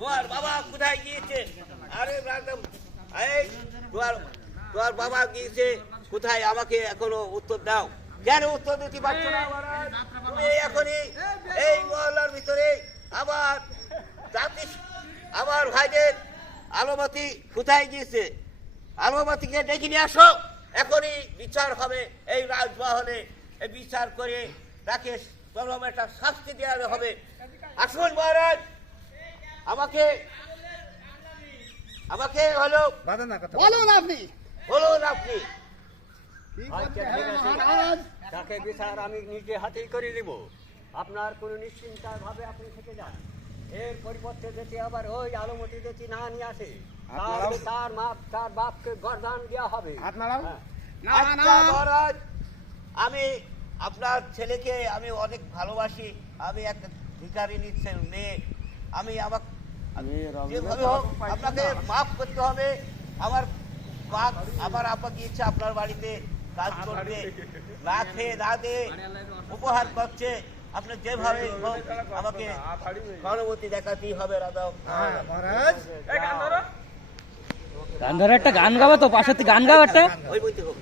তোমার বাবা কোথায় গিয়েছে? আরে রাজম, এই তোমার বাবা গিয়েছে কোথায়? আমাকে এখনো উত্তর দাও। কেন উত্তর দিতে পারছো না মহারাজ? তুমি এখনই এই মহল্লার ভিতরে আমার ভাইদের আলোমতি কোথায় গিয়েছে? আলোমতিকে ডেকে নিয়ে আসো। এখনই বিচার হবে এই রাজমহলে। এই বিচার করে তাকে চরম একটা শাস্তি দেওয়া হবে। আসুন মহারাজ, আমাকে হলো বলুন আপনি বলুন আপনি। আচ্ছা, ঠিক আছে। তাকে বিচার আমি নিজে হাতেই করে দেব। আপনার কোনো নিশ্চিন্তার ভাবে আপনি থেকে যান। এর পরিবর্তে যদি আবার ওই আলমতি যদি না নিয়ে আসে, তাহলে তার বাপকে গর্দান দেওয়া হবে। হ্যাঁ। আচ্ছা মহারাজ, আমি আপনার ছেলেকে আমি অনেক ভালোবাসি। আমি একটা ভিখারিনী মেয়ে। যেভাবে হোক আপনাকে মাফ করতে হবে। আমার আপা গিয়েছে আপনার বাড়িতে কাজ করতে, না খেয়ে না দিয়ে উপহার করছে। আপনি যেভাবে হোক আমাকে সহানুভূতি দেখাতেই হবে রাজা মহারাজ। গান ধরে একটা গান গাবে তো, পাশে গান গাবে একটা। ওই বইতে হোক।